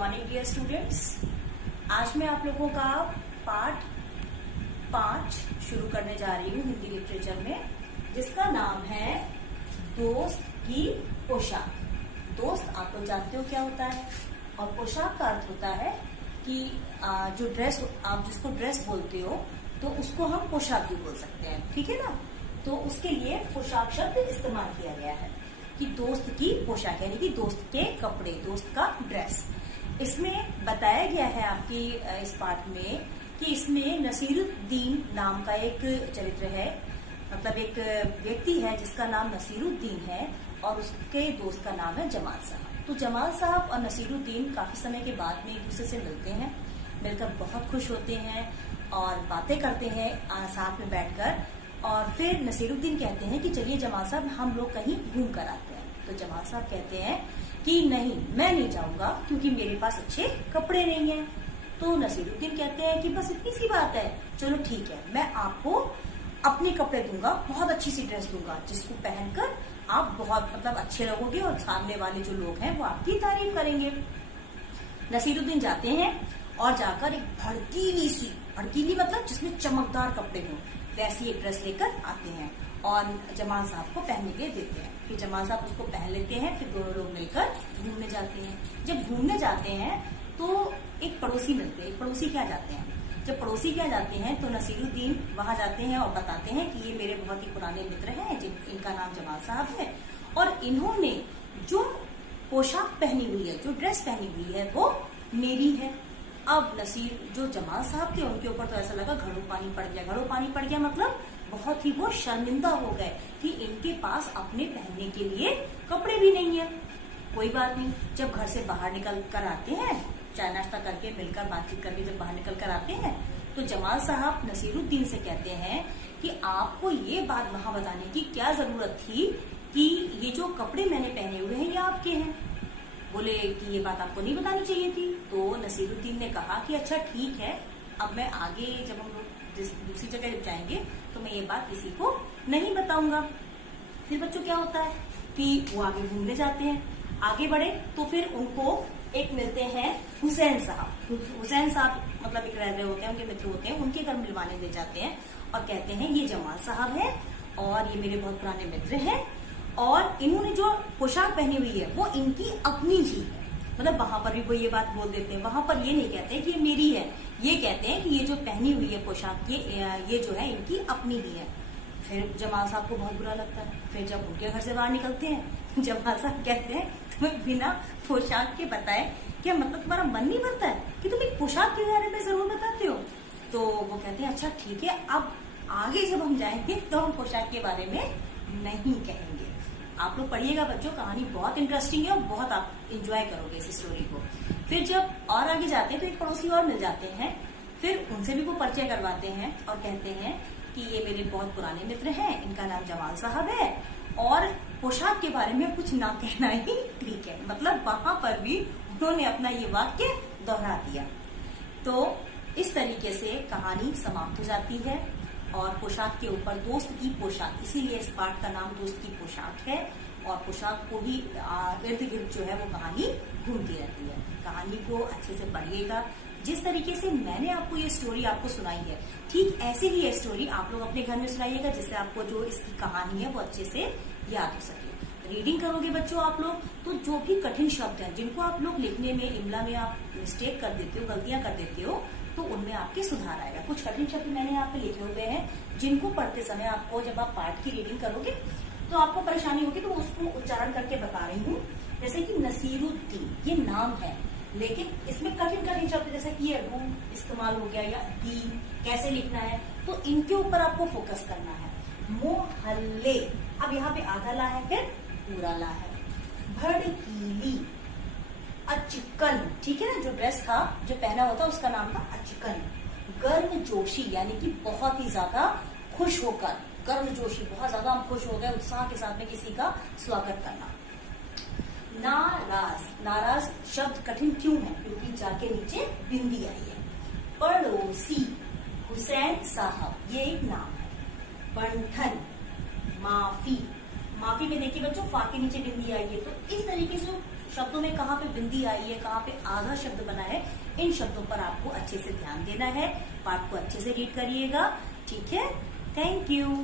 Morning dear students. आज मैं आप लोगों का पाठ 5 शुरू करने जा रही हूँ हिंदी लिटरेचर में, जिसका नाम है दोस्त की पोशाक। दोस्त आप लोग जानते हो क्या होता है, और पोशाक का अर्थ होता है कि जो ड्रेस आप जिसको ड्रेस बोलते हो तो उसको हम पोशाक भी बोल सकते हैं, ठीक है ना। तो उसके लिए पोशाक शब्द इस्तेमाल किया गया है कि दोस्त की पोशाक, यानी कि दोस्त के कपड़े, दोस्त का ड्रेस। इसमें बताया गया है आपकी इस पाठ में कि इसमें नसीरुद्दीन नाम का एक चरित्र है, मतलब एक व्यक्ति है जिसका नाम नसीरुद्दीन है और उसके दोस्त का नाम है जमाल साहब। तो जमाल साहब और नसीरुद्दीन काफी समय के बाद में एक दूसरे से मिलते हैं, मिलकर बहुत खुश होते हैं और बातें करते हैं साथ में बैठकर। और फिर नसीरुद्दीन कहते हैं कि चलिए जमाल साहब हम लोग कहीं घूम कर आते हैं। तो जमाल साहब कहते हैं कि नहीं, मैं नहीं जाऊंगा क्योंकि मेरे पास अच्छे कपड़े नहीं हैं। तो नसीरुद्दीन कहते हैं कि बस इतनी सी बात है, चलो ठीक है, मैं आपको अपने कपड़े दूंगा, बहुत अच्छी सी ड्रेस दूंगा जिसको पहनकर आप बहुत अच्छे लगोगे और सामने वाले जो लोग हैं वो आपकी तारीफ करेंगे। नसीरुद्दीन जाते हैं और जाकर एक भड़कीली मतलब जिसमें चमकदार कपड़े हों वैसी एक ड्रेस लेकर आते हैं और जमाल साहब को पहनने के लिए देते हैं। फिर जमाल साहब उसको पहन लेते हैं, फिर दोनों लोग मिलकर घूमने जाते हैं। जब घूमने जाते हैं तो एक पड़ोसी मिलते हैं। पड़ोसी क्या जाते हैं, जब पड़ोसी क्या जाते हैं तो नसीरुद्दीन वहां जाते हैं और बताते हैं कि ये मेरे बहुत ही पुराने मित्र हैं, इनका नाम जमाल साहब है और इन्होंने जो पोशाक पहनी हुई है, जो ड्रेस पहनी हुई है वो मेरी है। अब नसीर जो जमाल साहब थे उनके ऊपर तो ऐसा लगा घड़ों पानी पड़ गया। घड़ों पानी पड़ गया मतलब बहुत ही वो शर्मिंदा हो गए कि इनके पास अपने पहनने के लिए कपड़े भी नहीं है। कोई बात नहीं, जब घर से बाहर निकल कर आते हैं, चाय नाश्ता करके मिलकर बातचीत करके जब बाहर निकल कर आते हैं तो जमाल साहब नसीरुद्दीन से कहते हैं कि आपको ये बात वहां बताने की क्या जरूरत थी कि ये जो कपड़े मैंने पहने हुए हैं ये आपके हैं। बोले कि ये बात आपको नहीं बतानी चाहिए थी। तो नसीरुद्दीन ने कहा कि अच्छा ठीक है, अब मैं आगे जब हम लोग दूसरी जगह जाएंगे तो मैं ये बात किसी को नहीं बताऊंगा। फिर बच्चों क्या होता है कि वो आगे घूमने जाते हैं। आगे बढ़े तो फिर उनको एक मिलते हैं हुसैन साहब। हुसैन साहब मतलब एक रह रहे होते हैं, उनके मित्र होते हैं, उनके घर मिलवाने ले जाते हैं और कहते हैं ये जमाल साहब है और ये मेरे बहुत पुराने मित्र हैं और इन्होंने जो पोशाक पहनी हुई है वो इनकी अपनी ही है। मतलब वहां पर भी वो ये बात बोल देते हैं, वहां पर ये नहीं कहते हैं कि ये मेरी है, ये कहते हैं कि ये जो पहनी हुई है पोशाक ये जो है इनकी अपनी ही है। फिर जमाल साहब को बहुत बुरा लगता है। फिर जब उनके घर से बाहर निकलते हैं जमाल साहब कहते हैं तुम्हें बिना पोशाक के बताए क्या, मतलब तुम्हारा मन नहीं भरता है कि तुम एक पोशाक के बारे में जरूर बताते हो। तो वो कहते हैं अच्छा ठीक है, अब आगे जब हम जाएंगे तो हम पोशाक के बारे में नहीं कहेंगे। आप लोग पढ़िएगा बच्चों, कहानी बहुत इंटरेस्टिंग है और बहुत आप एंजॉय करोगे इस स्टोरी को। फिर जब और आगे जाते हैं तो एक पड़ोसी और मिल जाते हैं, फिर उनसे भी वो परिचय करवाते हैं और कहते हैं कि ये मेरे बहुत पुराने मित्र हैं, इनका नाम जमाल साहब है और पोशाक के बारे में कुछ ना कहना ही ठीक है। मतलब वहां पर भी उन्होंने अपना ये वाक्य दोहरा दिया। तो इस तरीके से कहानी समाप्त हो जाती है और पोशाक के ऊपर दोस्त की पोशाक, इसीलिए इस पाठ का नाम दोस्त की पोशाक है और पोशाक को ही इर्द गिर्द जो है वो कहानी घूमती रहती है। कहानी को अच्छे से पढ़िएगा। जिस तरीके से मैंने आपको ये स्टोरी आपको सुनाई है ठीक ऐसे ही ये स्टोरी आप लोग अपने घर में सुनाइएगा, जिससे आपको जो इसकी कहानी है वो अच्छे से याद हो सके। रीडिंग करोगे बच्चों आप लोग तो जो भी कठिन शब्द हैं जिनको आप लोग लिखने में इमला में आप मिस्टेक कर देते हो, गलतियां कर देते हो, तो उनमें आपके सुधार आएगा। कुछ कठिन शब्द मैंने यहाँ पे लिखे हुए हैं जिनको पढ़ते समय आपको जब आप पाठ की रीडिंग करोगे तो आपको परेशानी होगी, तो उसको उच्चारण करके बता रही हूँ। जैसे कि नसीरुद्दीन ये नाम है, लेकिन इसमें कठिन शब्द जैसे कि ये रू इस्तेमाल हो गया या दीन कैसे लिखना है, तो इनके ऊपर आपको फोकस करना है। मोहल्ले, अब यहाँ पे आधा ला है फिर पूरा ला है। भड़कीली, अचकन, ठीक है ना, जो ड्रेस था जो पहना होता उसका नाम था अचकन। गर्मजोशी यानी कि बहुत ही ज्यादा खुश होकर, गर्मजोशी बहुत ज्यादा हम खुश हो गए, उत्साह के साथ में किसी का स्वागत करना। नाराज, नाराज शब्द कठिन क्यों है क्योंकि जाके नीचे बिंदी आई है। पड़ोसी, हुसैन साहब ये एक नाम है। बंठन, माफी, माफी में देखिए बच्चों फा के नीचे बिंदी आई है। तो इस तरीके से शब्दों में कहाँ पे बिंदी आई है, कहाँ पे आधा शब्द बना है, इन शब्दों पर आपको अच्छे से ध्यान देना है। पाठ को अच्छे से रीड करिएगा, ठीक है। Thank you.